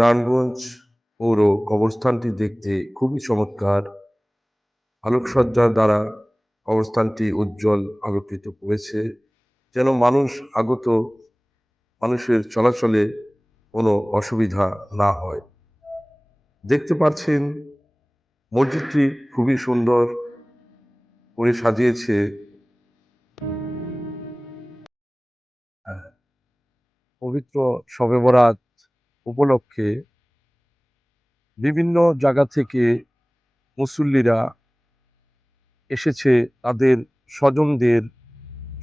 নারায়ণগঞ্জ পৌর কবরস্থানটি দেখতে খুবই চমৎকার। আলোকসজ্জার দ্বারা কবরস্থানটি উজ্জ্বল আলোকিত করেছে, যেন মানুষের চলাচলে কোনো অসুবিধা না হয়। দেখতে পাচ্ছেন মসজিদটি খুবই সুন্দর করে সাজিয়েছে। পবিত্র শবে বরাত উপলক্ষে বিভিন্ন জায়গা থেকে মুসল্লিরা এসেছে তাদের স্বজনদের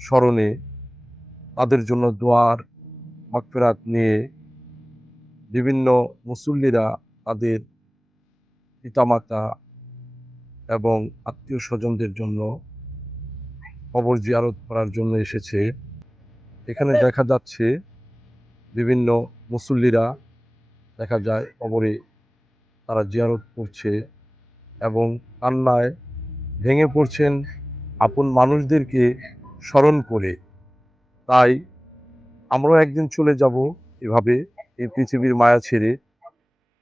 স্মরণে, তাদের জন্য দোয়ার মাগফিরাত নিয়ে। বিভিন্ন মুসল্লিরা তাদের পিতামাতা এবং আত্মীয় স্বজনদের জন্য কবর জিয়ারত করার জন্য এসেছে। এখানে দেখা যাচ্ছে বিভিন্ন মুসল্লিরা দেখা যায় কবরে তারা জিয়ারত করছে এবং কান্নায় ভেঙে পড়ছেন আপন মানুষদেরকে স্মরণ করে। তাই আমরাও একদিন চলে যাব এভাবে, এই পৃথিবীর মায়া ছেড়ে।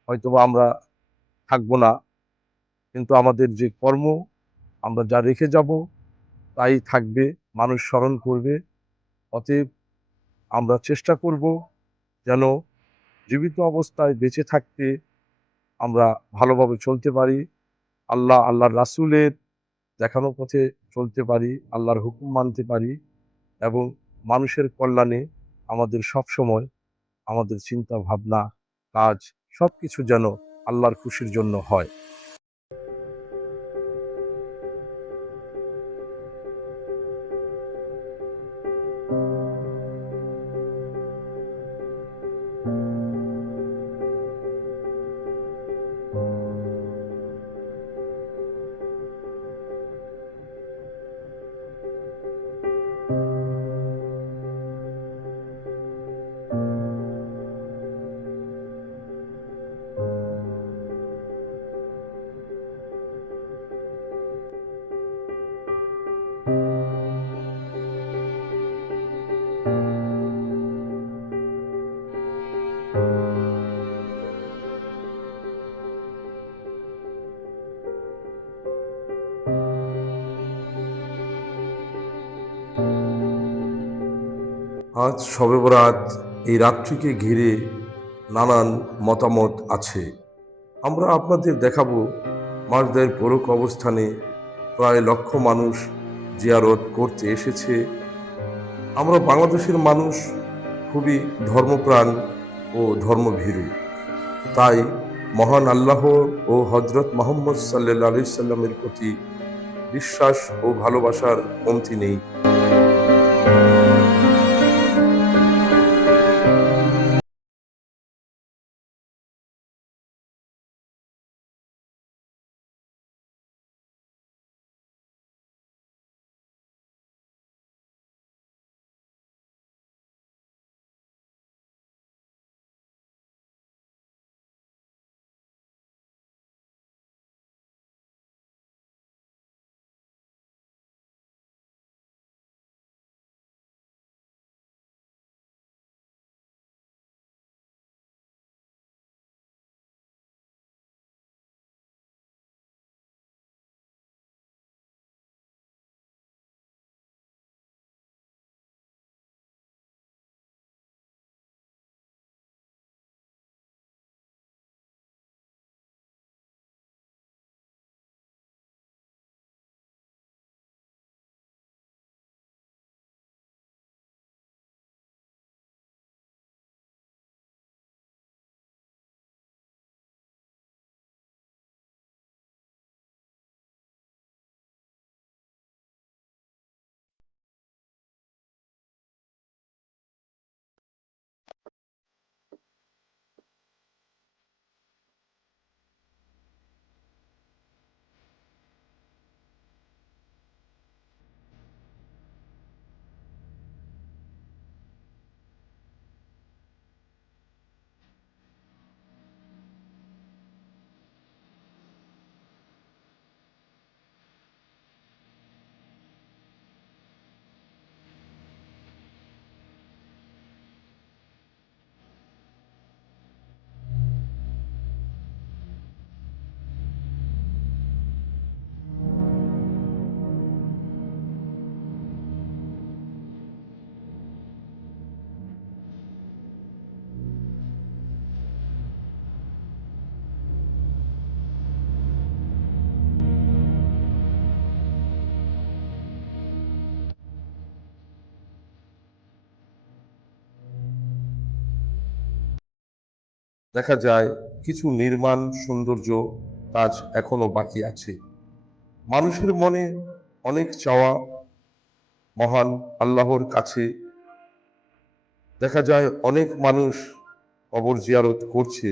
হয়তোবা আমরা থাকবো না, কিন্তু আমাদের যে কর্ম আমরা যা রেখে যাব তাই থাকবে, মানুষ স্মরণ করবে। অতএব আমরা চেষ্টা করব যেন জীবিত অবস্থায় বেঁচে থাকতে আমরা ভালোভাবে চলতে পারি, আল্লাহর রাসূলের দেখানো পথে চলতে পারি, আল্লাহর হুকুম মানতে পারি এবং মানুষের কল্যাণে আমাদের সবসময় আমাদের চিন্তা ভাবনা, কাজ সবকিছু যেন আল্লাহর খুশির জন্য হয়। আজ শবে বরাত, এই রাত্রিকে ঘিরে নানান মতামত আছে। আমরা আপনাদের দেখাবো মাসদাইর পৌর কবরস্থানে প্রায় লক্ষ মানুষ জিয়ারত করতে এসেছে। আমরা বাংলাদেশের মানুষ খুবই ধর্মপ্রাণ ও ধর্মভীরু। তাই মহান আল্লাহ ও হজরত মোহাম্মদ সাল্লাল্লাহু আলাইহি সাল্লামের প্রতি বিশ্বাস ও ভালোবাসার কমতি নেই। দেখা যায় কিছু নির্মাণ সৌন্দর্য কাজ এখনো বাকি আছে। মানুষের মনে অনেক চাওয়া, মহান আল্লাহর কাছে দেখা যায় অনেক মানুষ কবর জিয়ারত করছে।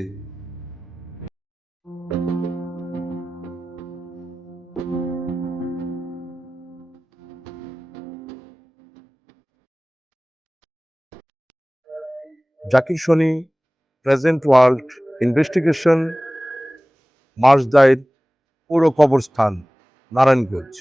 জাকির শনি, প্রেজেন্ট ওয়ার্ল্ড ইনভেস্টিগেশন, মাসদাইর পৌর কবরস্থান, নারায়ণগঞ্জ।